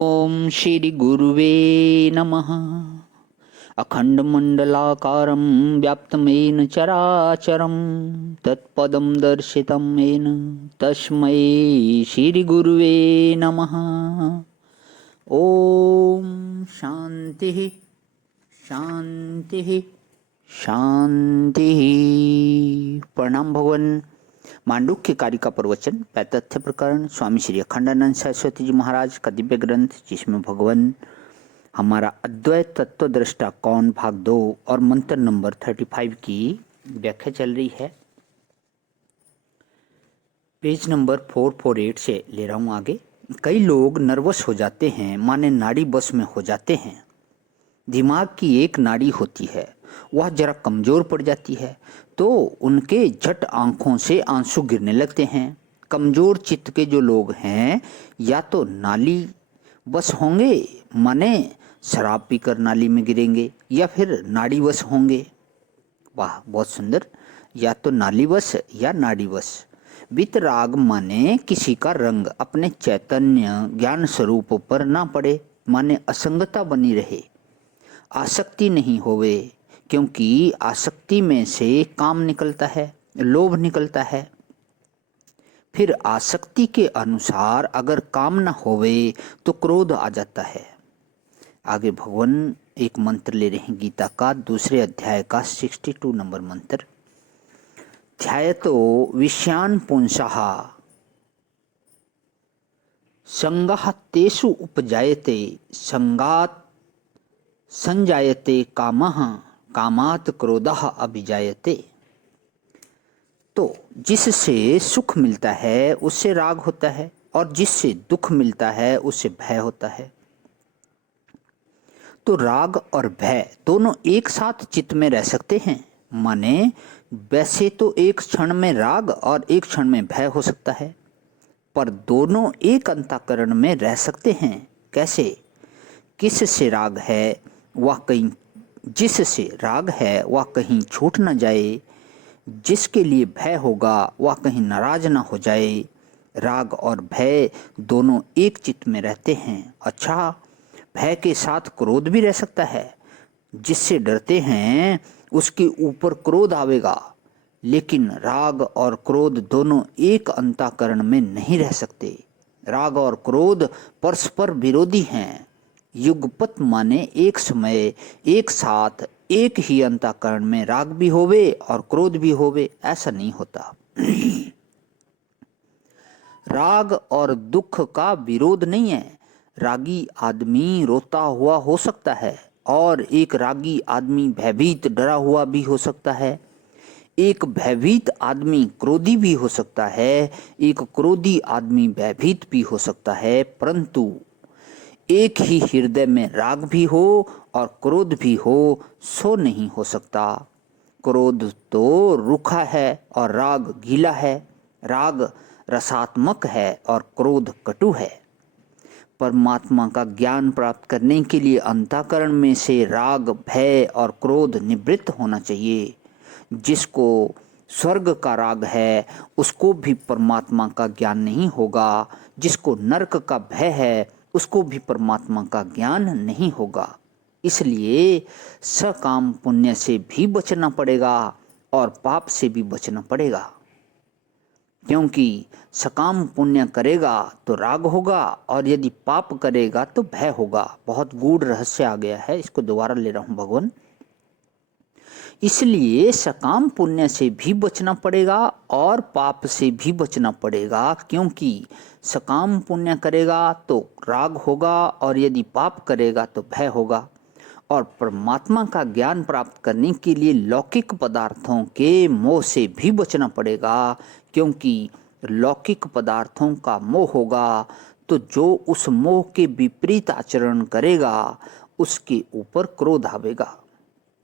ओम श्री गुरुवे नमः। अखंडमंडलाकारं व्याप्तं येन चराचरं तत्पदं दर्शितं येन तस्मै श्री गुरुवे नमः। ओम शांति शांति शांति। प्रणाम भगवान। मांडुक्य कारिका प्रवचन पैतथ्य प्रकरण स्वामी श्री अखंडानंद सरस्वती जी महाराज का दिव्य ग्रंथ, जिसमें भगवान हमारा अद्वैत तत्व दृष्टा कौन भाग 2 और मंत्र नंबर 35 की व्याख्या चल रही है। पेज नंबर 448 से ले रहा हूँ आगे। कई लोग नर्वस हो जाते हैं, माने नाड़ी बस में हो जाते हैं। दिमाग की एक नाड़ी होती है, वह जरा कमजोर पड़ जाती है तो उनके झट आंखों से आंसू गिरने लगते हैं। कमजोर चित्त के जो लोग हैं, या तो नाली बस होंगे, माने शराब पीकर नाली में गिरेंगे, या फिर नाड़ी बस होंगे। वाह, बहुत सुंदर। या तो नाली बस या नाड़ी बस। वितराग माने किसी का रंग अपने चैतन्य ज्ञान स्वरूप पर ना पड़े, माने असंगता बनी रहे, आसक्ति नहीं होवे, क्योंकि आसक्ति में से काम निकलता है, लोभ निकलता है। फिर आसक्ति के अनुसार अगर काम न होवे तो क्रोध आ जाता है। आगे भगवान एक मंत्र ले रहे हैं गीता का, दूसरे अध्याय का 62 नंबर मंत्र। ध्यायतो विषयान पुंसः संगः तेषु उपजायते संगात संजायते कामः कामात क्रोधः अभिजायते। तो जिससे सुख मिलता है उससे राग होता है, और जिससे दुख मिलता है उससे भय होता है। तो राग और भय दोनों एक साथ चित्त में रह सकते हैं, माने वैसे तो एक क्षण में राग और एक क्षण में भय हो सकता है, पर दोनों एक अंतःकरण में रह सकते हैं। कैसे? किससे राग है वह कहीं जिससे राग है वह कहीं छूट न जाए, जिसके लिए भय होगा वह कहीं नाराज न हो जाए। राग और भय दोनों एक चित्त में रहते हैं। अच्छा, भय के साथ क्रोध भी रह सकता है। जिससे डरते हैं उसके ऊपर क्रोध आवेगा, लेकिन राग और क्रोध दोनों एक अंतःकरण में नहीं रह सकते। राग और क्रोध परस्पर विरोधी हैं। युगपत माने एक समय एक साथ एक ही अंतःकरण में राग भी होवे और क्रोध भी होवे, ऐसा नहीं होता। राग और दुख का विरोध नहीं है। रागी आदमी रोता हुआ हो सकता है, और एक रागी आदमी भयभीत डरा हुआ भी हो सकता है। एक भयभीत आदमी क्रोधी भी हो सकता है, एक क्रोधी आदमी भयभीत भी हो सकता है। परंतु एक ही हृदय में राग भी हो और क्रोध भी हो, सो नहीं हो सकता। क्रोध तो रूखा है और राग गीला है। राग रसात्मक है और क्रोध कटु है। परमात्मा का ज्ञान प्राप्त करने के लिए अंतःकरण में से राग, भय और क्रोध निवृत्त होना चाहिए। जिसको स्वर्ग का राग है उसको भी परमात्मा का ज्ञान नहीं होगा। जिसको नरक का भय है उसको भी परमात्मा का ज्ञान नहीं होगा। इसलिए सकाम पुण्य से भी बचना पड़ेगा और पाप से भी बचना पड़ेगा, क्योंकि सकाम पुण्य करेगा तो राग होगा, और यदि पाप करेगा तो भय होगा। बहुत गूढ़ रहस्य आ गया है, इसको दोबारा ले रहा हूं भगवान। इसलिए सकाम पुण्य से भी बचना पड़ेगा और पाप से भी बचना पड़ेगा, क्योंकि सकाम पुण्य करेगा तो राग होगा, और यदि पाप करेगा तो भय होगा। और परमात्मा का ज्ञान प्राप्त करने के लिए लौकिक पदार्थों के मोह से भी बचना पड़ेगा, क्योंकि लौकिक पदार्थों का मोह होगा तो जो उस मोह के विपरीत आचरण करेगा उसके ऊपर क्रोध आवेगा।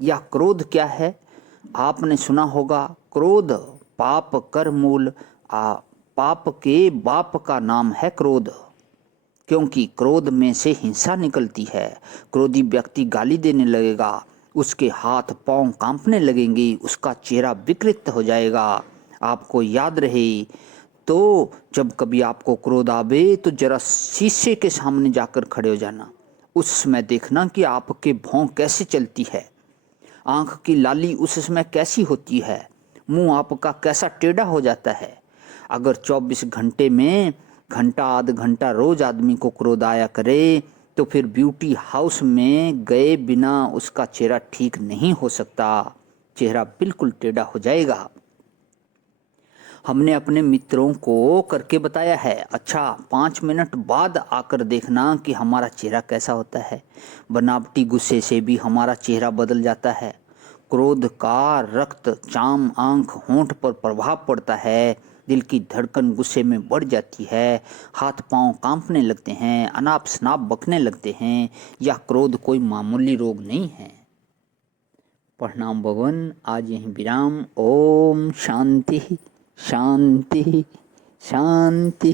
यह क्रोध क्या है? आपने सुना होगा, क्रोध पाप कर मूल। पाप के बाप का नाम है क्रोध, क्योंकि क्रोध में से हिंसा निकलती है। क्रोधी व्यक्ति गाली देने लगेगा, उसके हाथ पांव कांपने लगेंगे, उसका चेहरा विकृत हो जाएगा। आपको याद रहे तो जब कभी आपको क्रोध आवे तो जरा शीशे के सामने जाकर खड़े हो जाना। उस समय देखना कि आपके भौं कैसे चलती है, आंख की लाली उस समय कैसी होती है, मुंह आपका कैसा टेढ़ा हो जाता है। अगर 24 घंटे में घंटा आध घंटा रोज आदमी को क्रोध आया करे तो फिर ब्यूटी हाउस में गए बिना उसका चेहरा ठीक नहीं हो सकता, चेहरा बिल्कुल टेढ़ा हो जाएगा। हमने अपने मित्रों को करके बताया है। अच्छा, 5 मिनट बाद आकर देखना कि हमारा चेहरा कैसा होता है। बनावटी गुस्से से भी हमारा चेहरा बदल जाता है। क्रोध का रक्त चाम आंख होंठ पर प्रभाव पड़ता है। दिल की धड़कन गुस्से में बढ़ जाती है, हाथ पांव कांपने लगते हैं, अनाप शनाप बकने लगते हैं। यह क्रोध कोई मामूली रोग नहीं है। प्रणाम भवन, आज यहीं विराम। ओम शांति शांति शांति।